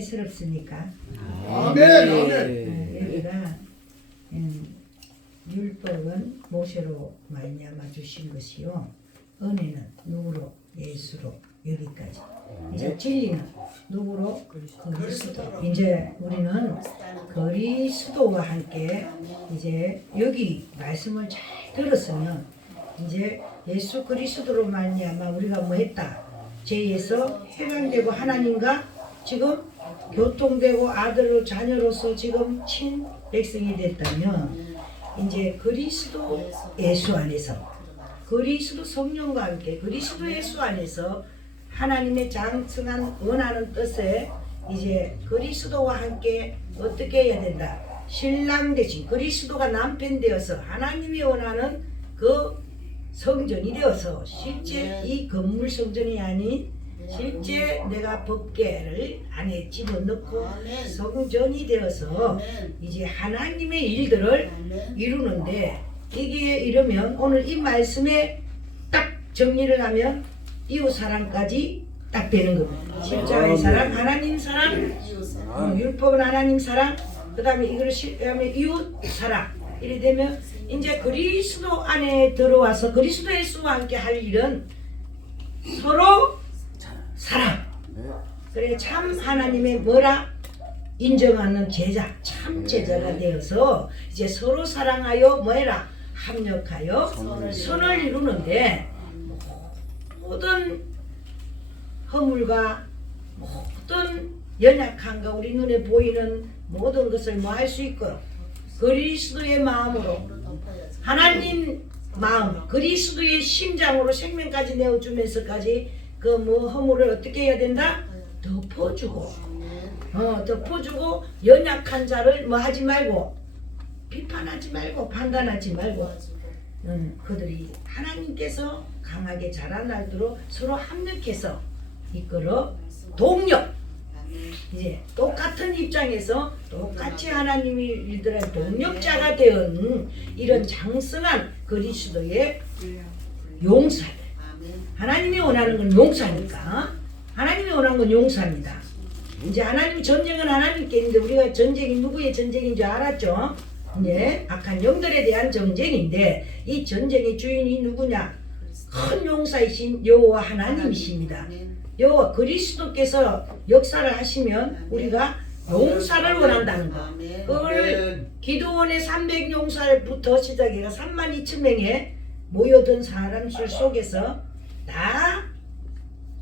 스럽습니까? 아멘, 아멘. 어, 여기가 음, 율법은 모세로 말미암아 주신 것이요. 은혜는 누구로? 예수로. 여기까지. 이제 진리는 누구로? 그리스도. 이제 우리는 그리스도와 함께 이제 여기 말씀을 잘 들었으면 이제 예수 그리스도로 말미암아 우리가 뭐 했다. 죄에서 해방되고 하나님과 지금 교통되고 아들로 자녀로서 지금 친 백성이 됐다면 이제 그리스도 예수 안에서 그리스도 성령과 함께 그리스도 예수 안에서 하나님의 장성한 원하는 뜻에 이제 그리스도와 함께 어떻게 해야 된다? 신랑 대신 그리스도가 남편 되어서 하나님이 원하는 그 성전이 되어서 실제 이 건물 성전이 아닌 실제 내가 법계를 안에 집어넣고. 성전이 되어서. 이제 하나님의 일들을. 이루는데 이게 이러면 오늘 이 말씀에 딱 정리를 하면 이웃 사랑까지 딱 되는 겁니다. 십자가의 사랑, 하나님 사랑, 이웃사랑. 어, 율법은 하나님 사랑, 그 다음에 이거를 실하면 이웃 사랑. 이래 되면 이제 그리스도 안에 들어와서 그리스도 예수와 함께 할 일은 서로 사랑. 그래 참 하나님의 뭐라? 인정하는 제자, 참 제자가 되어서 이제 서로 사랑하여 뭐해라? 합력하여 선을 이루는데 모든 허물과 모든 연약함과 우리 눈에 보이는 모든 것을 뭐 할 수 있고 그리스도의 마음으로 하나님 마음 그리스도의 심장으로 생명까지 내어주면서까지 그 뭐 허물을 어떻게 해야 된다? 덮어주고. 어 덮어주고 연약한 자를 뭐 하지 말고 비판하지 말고 판단하지 말고. 음, 그들이 하나님께서 강하게 자라나도록 서로 합력해서 이끌어 동력. 이제 똑같은 입장에서 똑같이 하나님이 일들한 동력자가 되은 이런 장성한 그리스도의 용사들 하나님이 원하는 건 용사니까 하나님이 원하는 건 용사입니다 이제 하나님 전쟁은 하나님께 있는데 우리가 전쟁이 누구의 전쟁인 줄 알았죠? 이제 악한 영들에 대한 전쟁인데 이 전쟁의 주인이 누구냐? 큰 용사이신 여호와 하나님이십니다. 여호와 그리스도께서 역사를 하시면 우리가 용사를 원한다는 거. 그걸 기도원의 300 용사부터 시작해가 3만 2천 명의 모여든 사람들 속에서 다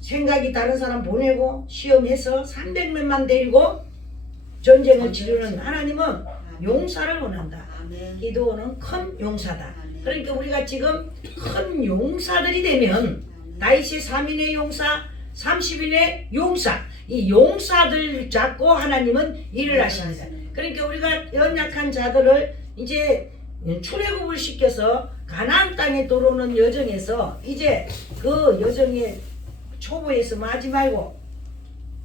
생각이 다른 사람 보내고 시험해서 300명만 데리고 전쟁을 치르는 하나님은 용사를 원한다. 기도원은 큰 용사다. 그러니까 우리가 지금 큰 용사들이 되면 다윗의 3인의 용사, 30인의 용사, 이 용사들 잡고 하나님은 일을 하십니다. 그러니까 우리가 연약한 자들을 이제 출애굽을 시켜서 가나안 땅에 들어오는 여정에서 이제 그 여정의 초보에서 마지 말고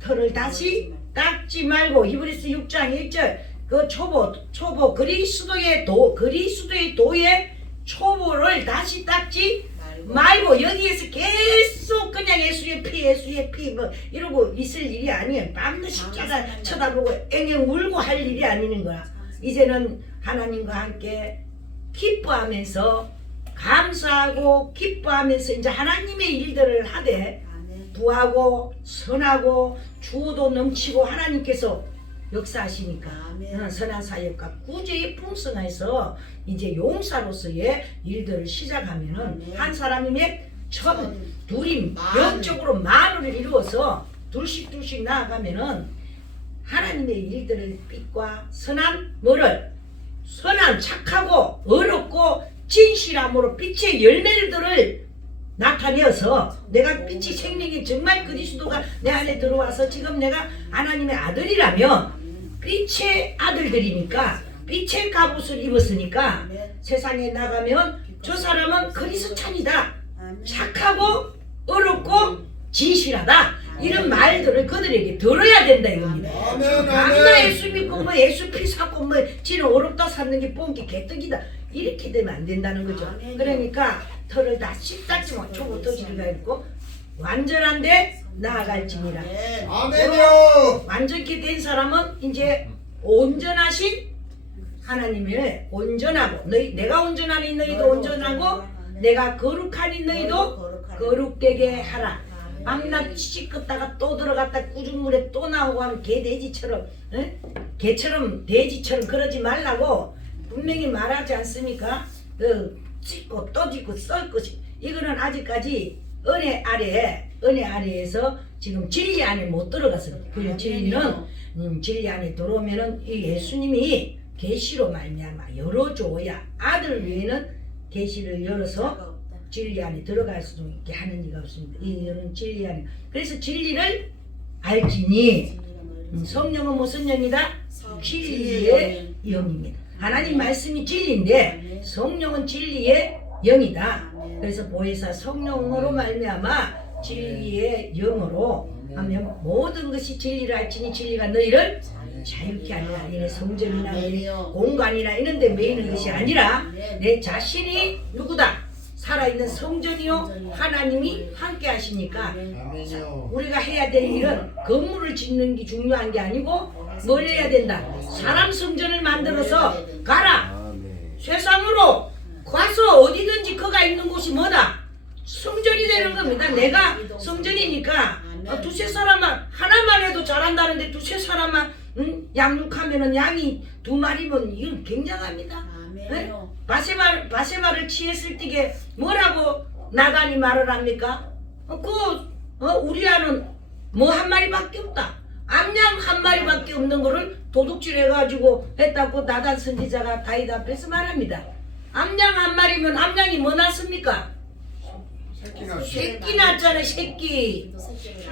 털을 다시 닦지 말고 히브리스 6장 1절 그 초보 초보 그리스도의 도 그리스도의 도의 초보를 다시 닦지 말고 여기에서 계속 그냥 예수의 피 예수의 피 뭐 이러고 있을 일이 아니에요. 밤낮 십자가 쳐다보고 앵앵 울고 할 일이 아니는 거야. 이제는 하나님과 함께 기뻐하면서 감사하고 기뻐하면서 이제 하나님의 일들을 하되 부하고 선하고 주도 넘치고 하나님께서 역사하시니까 아멘. 어, 선한 사역과 구제의 풍성해서 이제 용사로서의 일들을 시작하면은 아멘. 한 사람이면 천, 둘이 만. 영적으로 만을 이루어서 둘씩 둘씩 나아가면은 하나님의 일들을 빛과 선한 뭐를 선한 착하고 어렵고 진실함으로 빛의 열매들을 나타내어서 내가 빛이 생명이 정말 그리스도가 내 안에 들어와서 지금 내가 하나님의 아들이라면 빛의 아들들이니까 빛의 갑옷을 입었으니까 세상에 나가면 저 사람은 그리스찬이다. 착하고 어렵고 진실하다. 이런 말들을 그들에게 들어야 된다 이겁니다. 아멘, 아무나 아멘. 예수 믿고 뭐 예수 피 사고 뭐 지는 어렵다 사는 게 뽕기 개떡이다 이렇게 되면 안 된다는 거죠. 아멘. 그러니까 털을 다 씻다지 뭐 초부터 지르가 있고 완전한데 나아갈지니라. 아멘이요. 완전히 된 사람은 이제 온전하신 하나님을 온전하고 너희 내가 온전하니 너희도 온전하고 내가 거룩하니 너희도 거룩되게 하라. 밤낮 치치끄다가 또 들어갔다 꾸준 물에 또 나오고 하면 개 돼지처럼 응? 개처럼 돼지처럼 그러지 말라고 분명히 말하지 않습니까? 그 찢고 또 찢고 썰 것이 이거는 아직까지 은혜 아래 은혜 아래에서 지금 진리 안에 못 들어갔습니다. 그 진리는 음, 진리 안에 들어오면은 이 예수님이 계시로 말미암아 열어줘야 아들 외에는 계시를 열어서 진리 안에 들어갈 수 있게 하는 이가 없습니다. 이는 진리 안에. 그래서 진리를 알지니 음, 성령은 무슨 영이다? 진리의 영입니다. 하나님 말씀이 진리인데 성령은 진리의 영이다. 그래서 보혜사 성령으로 말미암아 진리의 영으로 하면 모든 것이 진리를 알지니 진리가 너희를 자유케 하리라. 이는 성전이나 공간이나 이런 데 매이는 것이 아니라 내 자신이 누구다? 살아있는 성전이요 하나님이 함께 하시니까. 우리가 해야 될 일은 건물을 짓는 게 중요한 게 아니고 뭘 해야 된다 사람 성전을 만들어서 가라. 세상으로 가서 어디든지 그가 있는 곳이 뭐다 성전이 되는 겁니다 내가 성전이니까 어, 두세 사람만 하나만 해도 잘한다는데 두세 사람만 응? 양육하면은 양이 두 마리면 이건 굉장합니다 네? 바세마, 바세마를 취했을 때게 뭐라고 나단이 말을 합니까? 어, 그 어, 우리아는 뭐 한 마리밖에 없다. 암양 한 마리밖에 없는 거를 도둑질 해가지고 했다고 나단 선지자가 다윗 앞에서 말합니다. 암양 한 마리면 암양이 뭐 낳습니까? 새끼가 새끼 낳잖아요, 새끼.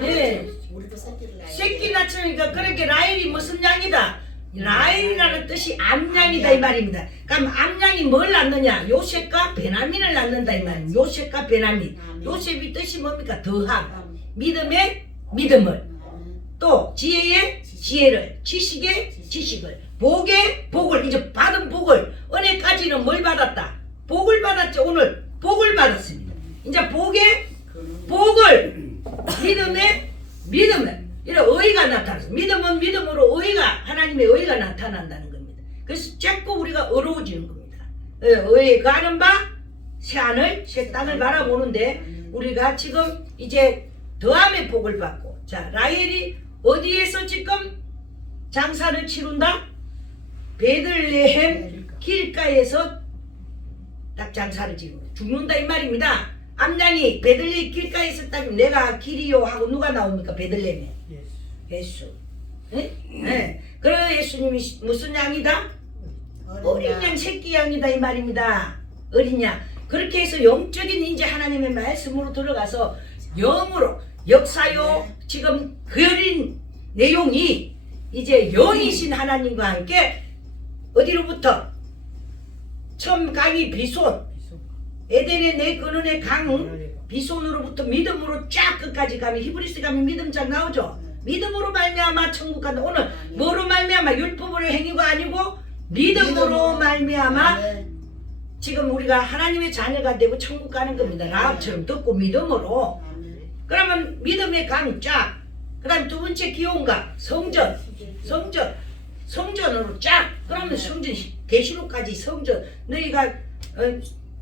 예. 새끼 낳으니까 그렇게 라헬이 무슨 양이다? 라헬이라는 뜻이 암양이다 이 말입니다. 그럼 암양이 뭘 낳느냐? 요셉과 베나민을 낳는다 이 말입니다. 요셉과 베나민. 요셉이 뜻이 뭡니까? 더함. 믿음의 믿음을. 또 지혜의 지혜를. 지식의 지식을. 복의 복을. 이제 받은 복을. 은혜까지는 뭘 받았다? 복을 받았죠. 오늘 복을 받았습니다. 이제 복의 복을 믿음의 믿음을 이런 의가 나타나서 믿음은 믿음으로 의가 하나님의 의가 나타난다는 겁니다. 그래서 자꾸 우리가 어려워지는 겁니다. 예, 의에 가는 바 새 하늘 새 땅을 바라보는데 우리가 지금 이제 더함의 복을 받고 자 라헬이 어디에서 지금 장사를 치룬다? 베들레헴 길가에서 딱 장사를 지금 죽는다 이 말입니다. 암양이 베들레헴 길가에 있었다면 내가 길이요 하고 누가 나옵니까 베들레헴에? 예수. 예? 예. 그래 예수님이 무슨 양이다? 어린 양 새끼 양이다 이 말입니다. 어린 양. 그렇게 해서 영적인 이제 하나님의 말씀으로 들어가서 영으로 역사요 지금 그린 내용이 이제 영이신 하나님과 함께 어디로부터 처음 강이 비손 에덴의 내 근원의 강 비손으로부터 믿음으로 쫙 끝까지 가면 히브리스 가면 믿음장 나오죠. 믿음으로 말미암아 천국 간다. 오늘 뭐로 말미암아 율법으로 행위가 아니고 믿음으로 말미암아 지금 우리가 하나님의 자녀가 되고 천국 가는 겁니다. 라합처럼 듣고 믿음으로. 그러면 믿음의 강 쫙. 그다음 두 번째 기온가 성전, 성전, 성전으로 쫙. 그러면 성전 계시록까지 성전. 너희가 어,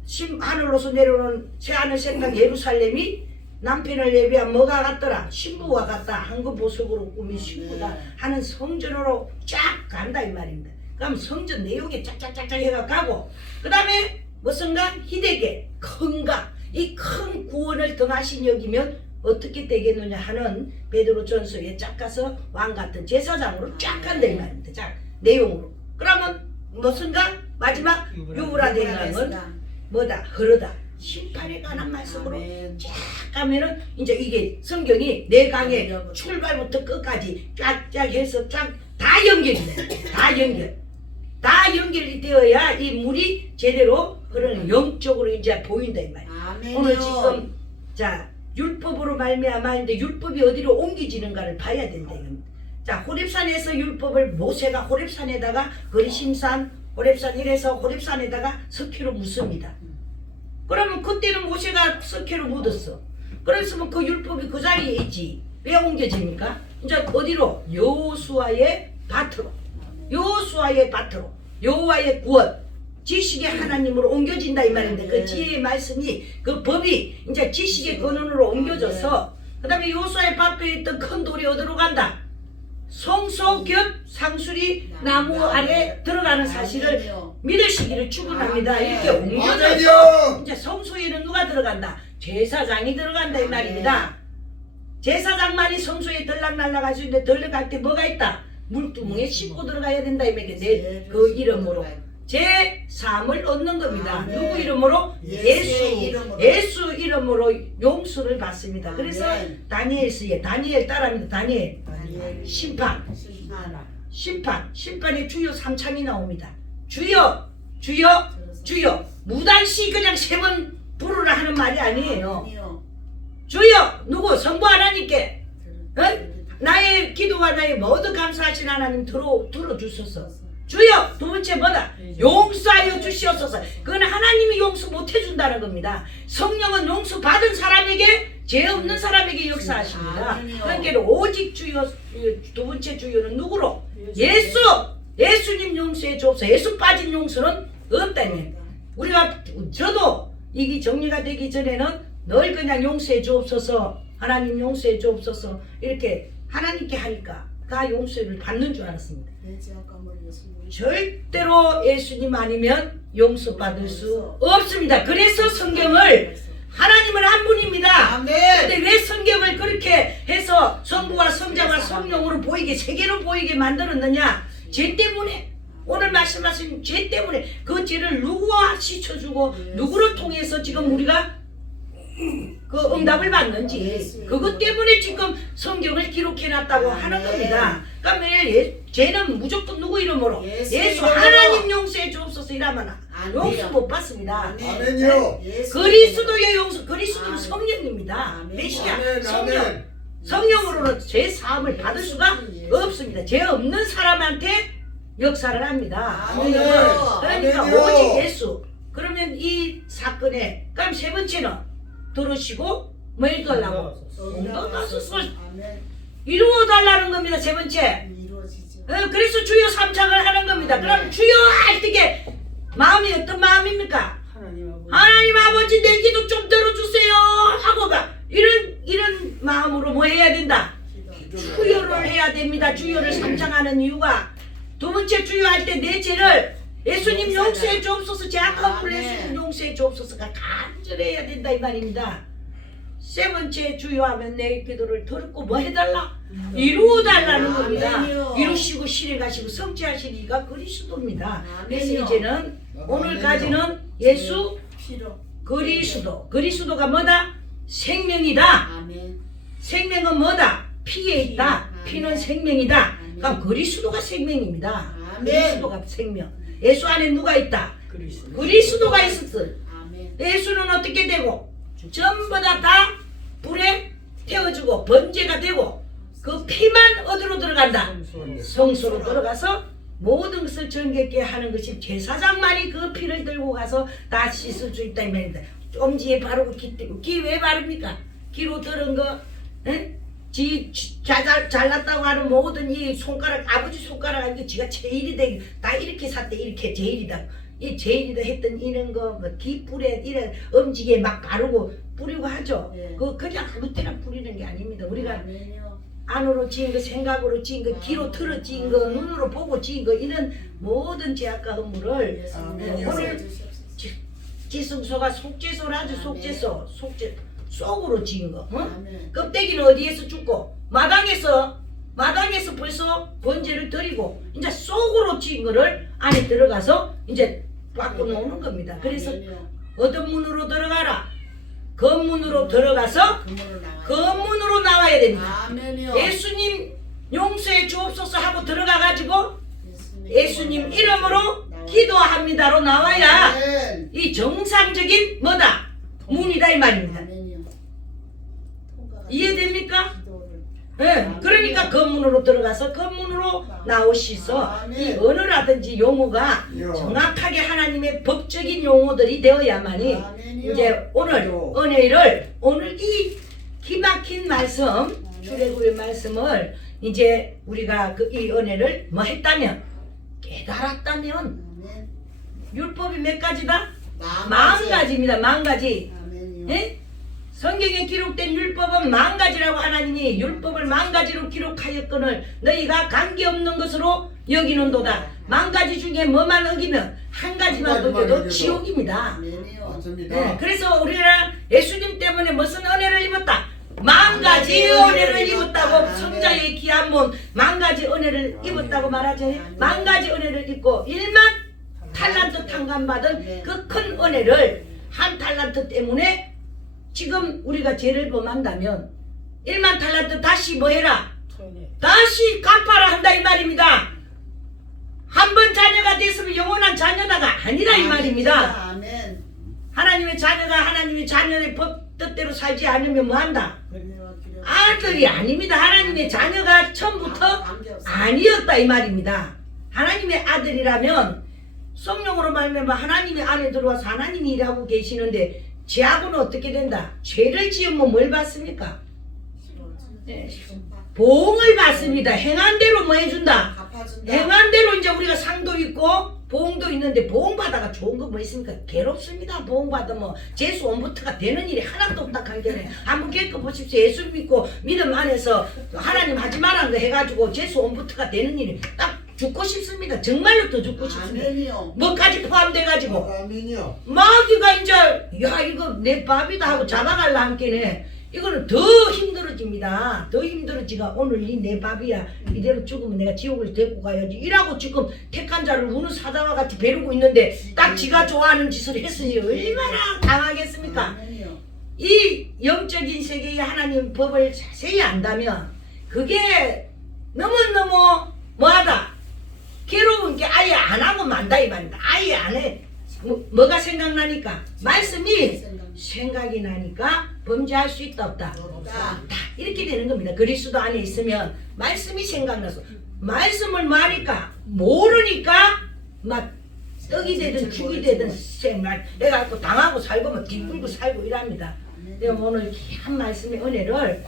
심 하늘로서 내려오는 새 하늘 새 땅 예루살렘이 남편을 예비한 뭐가 같더라? 신부와 같다. 한국 보석으로 꾸민 신부다 하는 성전으로 쫙 간다 이 말입니다. 그럼 성전 내용에 짝짝짝짝 해가 가고 그 다음에 무슨가? 희대계 큰가. 이 큰 구원을 등하신 여기면 어떻게 되겠느냐 하는 베드로 전서에 쫙 가서 왕 같은 제사장으로 쫙 간다 이 말입니다. 자 내용으로. 그러면 무슨가? 마지막 유브라데강은 뭐다? 흐르다 심판에 관한 말씀으로 쫙 가면은 이제 이게 성경이 내 강의 출발부터 끝까지 쫙쫙 해서 쫙 다 연결이 돼. 다 연결. 다 연결이 되어야 이 물이 제대로 흐르는 영적으로 이제 보인다 이 말이야. 오늘 지금 자 율법으로 말미암아 이제 율법이 어디로 옮기지는가를 봐야 된다. 자 호렙산에서 율법을 모세가 호렙산에다가 거리심산 호렙산 이래서 호렙산에다가 석회로 묻습니다. 그러면 그때는 모세가 석회로 묻었어. 그랬으면 그 율법이 그 자리에 있지. 왜 옮겨집니까? 이제 어디로? 여호수아의 밭으로. 여호수아의 밭으로. 여호와의 구원. 지식의 하나님으로 옮겨진다 이 말인데 그 지혜의 말씀이 그 법이 이제 지식의 근원으로 옮겨져서 그다음에 여호수아의 밭에 있던 큰 돌이 어디로 간다? 성소 겹 상수리 나무 아래 들어가는 사실을 믿으시기를 축원합니다. 이렇게 옮겨져서. 이제 성소에는 누가 들어간다? 제사장이 들어간다 이 말입니다. 제사장만이 성소에 들락날락 할수 있는데 들어갈 때 뭐가 있다? 물두멍에 씻고 들어가야 된다 이 말이야. 내그 이름으로 제 3을 얻는 겁니다. 아멘. 누구 이름으로? 예수. 이름으로. 예수 이름으로 용서를 받습니다. 그래서. 다니엘서에 다니엘 따라합니다. 다니엘 심판. 심판하라. 심판, 심판의 주요 3창이 나옵니다. 주여, 주여, 주여. 무단시 그냥 세 번 부르라 하는 말이 아니에요. 아니요. 주여, 누구 성부 하나님께 어? 나의 기도와 나의 모든 감사하신 하나님 들어 들어주소서. 주여, 두 번째 뭐다? 용서하여 주시옵소서. 그건 하나님이 용서 못 해준다는 겁니다. 성령은 용서 받은 사람에게 죄 없는 사람에게 역사하십니다. 아멘이요. 그러니까 오직 주여 두 번째 주여는 누구로? 예수, 예수님 용서해 주옵소서. 예수 빠진 용서는 없다니. 우리가 저도 이게 정리가 되기 전에는 널 그냥 용서해 주옵소서. 하나님 용서해 주옵소서. 이렇게 하나님께 하니까 가 용서를 받는 줄 알았습니다. 절대로 예수님 아니면 용서받을 수 없습니다. 그래서 성경을 하나님은 한 분입니다. 아멘. 근데 왜 성경을 그렇게 해서 성부와 성자와 성령으로 보이게 세계로 보이게 만들었느냐? 죄 때문에 오늘 말씀하신 죄 때문에 그 죄를 누구와 씻어주고 누구를 통해서 지금 우리가 그 응답을 받는지 그것 때문에 지금 성경을 기록해놨다고 하는 겁니다. 그러니까 예, 죄는 무조건 누구 이름으로 예수. 하나님 용서해 주옵소서 이라면 안 용서. 못 받습니다. 아멘이요. 예수 그리스도의 용서, 그리스도는 아멘. 성령입니다. 아멘. 메시아, 아멘. 성령. 아멘. 성령으로는 죄 사함을 받을 수가 없습니다. 죄 없는 사람한테 역사를 합니다. 아멘. 그러니까 아멘이요. 오직 예수. 그러면 이 사건에 그럼 세 번째는 들으시고 뭐 해달라고? 엉덩하소서 아멘. 이루어 달라는 겁니다. 세 번째. 이루어지죠. 어, 그래서 주여 삼창을 하는 겁니다. 그럼 주여 할 때 마음이 어떤 마음입니까? 하나님하고 하나님 아버지 내 기도 좀 들어주세요. 하고 막 이런 이런 마음으로 뭐 해야 된다? 주여를 해야 됩니다. 주여를 삼창하는 이유가 두 번째 주여할 때 내 죄를 예수님 용서해 주옵소서. 제 악한 불. 예수님 용서해 주옵소서가 간절해야 된다 이 말입니다 세 번째 주여하면 내 기도를 들었고 뭐 해달라 이루어 달라는 겁니다 아멘이요. 이루시고 실행하시고 성취하신 이가 그리스도입니다 그래서. 이제는. 오늘까지는 예수 그리스도 그리스도가 뭐다? 생명이다. 생명은 뭐다? 피에 있다. 피는 생명이다. 그럼 그리스도가 생명입니다. 그리스도가 생명 예수 안에 누가 있다? 그리스도. 그리스도가 있었어. 예수는 어떻게 되고 전부 다, 다 불에 태워지고 번제가 되고 그 피만 어디로 들어간다? 성소로 들어가서 모든 것을 정결케 하는 것이 제사장만이 그 피를 들고 가서 다 씻을 수 있다 이 말입니다. 엄지에 바르고 기 떼고 기왜 바릅니까? 기로 들은 거, 에? 지 자, 잘, 잘났다고 하는 모든 이 손가락 아버지 손가락 아니고 지가 제일이 되다 이렇게 샀대 이렇게 제일이다. 이 제일이다 했던 이런 거뭐 기뿔에 이런 엄지에 막 바르고 뿌리고 하죠. 네. 그 그냥 아무 때나 뿌리는 게 아닙니다. 우리가 아멘이요. 안으로 지은 거 생각으로 지은 거 귀로 틀어 지은 거 눈으로 보고 지은 거 이런 모든 죄악과 허물을 예수님 오늘 주시옵소서. 지성소가 속죄소를 하죠 속죄소 속죄 속으로 지은 거 어? 아멘. 껍데기는 어디에서 죽고 마당에서 마당에서 벌써 번제를 드리고 이제 속으로 지은 거를 안에 들어가서 이제 바꿔 놓는 겁니다 그래서 아멘이요. 어떤 문으로 들어가라 건문으로 들어가서. 건문으로 나와야 됩니다. 예수님 용서해 주옵소서 하고 들어가 가지고 예수님, 이름으로. 기도합니다로 나와야. 이 정상적인 뭐다 문이다 이 말입니다. 이해됩니까? 예. 그러니까 건문으로 들어가서 건문으로 나오시서. 이 언어라든지 용어가 요. 정확하게 하나님의 법적인 용어들이 되어야만이. 이제 오늘 요. 은혜를 오늘 이 기막힌 말씀 출애굽의 말씀을 이제 우리가 그 이 은혜를 뭐 했다면 깨달았다면. 율법이 몇 가지다? 마음 만 가지입니다. 만 가지. 아멘이요. 예? 성경에 기록된 율법은 만 가지라고 하나님이 율법을 만 가지로 기록하였거늘 너희가 관계없는 것으로 여기는도다. 만 가지 중에 뭐만 어기면 한 가지만 어겨도. 지옥입니다. 네, 그래서 우리가 예수님 때문에 무슨 은혜를 입었다? 만 가지 은혜를 입었다고 성자의 귀한 몸만 가지 은혜를 입었다고 말하죠. 만 가지 은혜를 입고 일만 탈란트 탕감받은 그 큰 은혜를 한 탈란트 때문에 지금 우리가 죄를 범한다면 일만 탈란트 다시 뭐 해라? 다시 갚아라 한다 이 말입니다. 한 번 자녀가 됐으면 영원한 자녀다가 아니라 이 말입니다. 아멘. 하나님의 자녀가 하나님의 자녀의 법 뜻대로 살지 않으면 뭐 한다? 아들이 아닙니다. 하나님의 자녀가 처음부터 관계없어. 아니었다 이 말입니다. 하나님의 아들이라면 성령으로 말미암아 하나님의 안에 들어와서 하나님이 일하고 계시는데 죄하고는 어떻게 된다? 죄를 지으면 뭘 받습니까? 네. 보응을 받습니다. 행한 대로 뭐 해준다? 갚아준다. 행한 대로 이제 우리가 상도 있고 보응도 있는데 보응 받아가 좋은 거 뭐 있습니까? 괴롭습니다. 보응 받으면 재수 원부터가 되는 일이 하나도 없다 한게네. 한번 겪어 보십시오. 예수 믿고 믿음 안에서 하나님 하지 말라는 거 해가지고 재수 원부터가 되는 일이 딱 죽고 싶습니다. 정말로 더 죽고 싶습니다. 아멘이요. 뭐까지 포함돼가지고 아멘이요. 마귀가 이제 야 이거 내 밥이다 하고 잡아갈라 함께네 이거는 더 힘들어집니다 더 힘들어지가 오늘 이 내 밥이야 이대로 죽으면 내가 지옥을 데리고 가야지 이라고 지금 택한 자를 우는 사자와 같이 베르고 있는데 딱 지가 좋아하는 짓을 했으니 얼마나 당하겠습니까 아멘이요. 이 영적인 세계의 하나님 법을 자세히 안다면 그게 너무너무 뭐하다 괴로운 게 아예 안 하고 만다 이 말입니다. 아예 안해. 뭐, 뭐가 생각나니까? 말씀이 생각이 나니까 범죄할 수 있다 없다. 없다. 다 이렇게 되는 겁니다. 그리스도 안에 있으면 말씀이 생각나서. 말씀을 말하니까 모르니까 막 떡이 되든 죽이 되든 생말 해갖고 당하고 살고 막 뒹굴고 살고 이랍니다. 내가 오늘 귀한 말씀의 은혜를.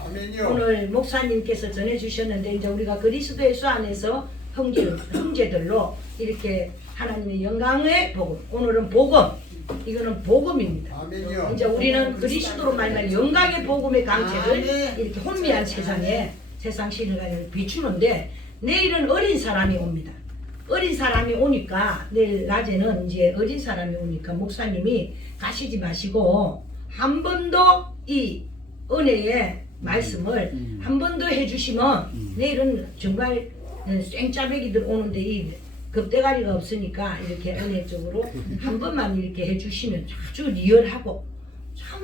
오늘 목사님께서 전해 주셨는데 이제 우리가 그리스도 예수 안에서 형제, 형제들로 이렇게 하나님의 영광의 복음 오늘은 복음 이거는 복음입니다 아멘이요. 이제 우리는 그리스도로 말하는 영광의 복음의 강책을 아멘. 이렇게 혼미한 세상에 세상 신을 가지고 비추는데 내일은 어린 사람이 옵니다. 어린 사람이 오니까 내일 낮에는 이제 어린 사람이 오니까 목사님이 가시지 마시고 한번더이 은혜의 말씀을 한 번 더 해주시면 내일은 정말 쌩짜배기들 오는데 이 급대가리가 없으니까 이렇게 은혜적으로 한 번만 이렇게 해주시면 아주 리얼하고 참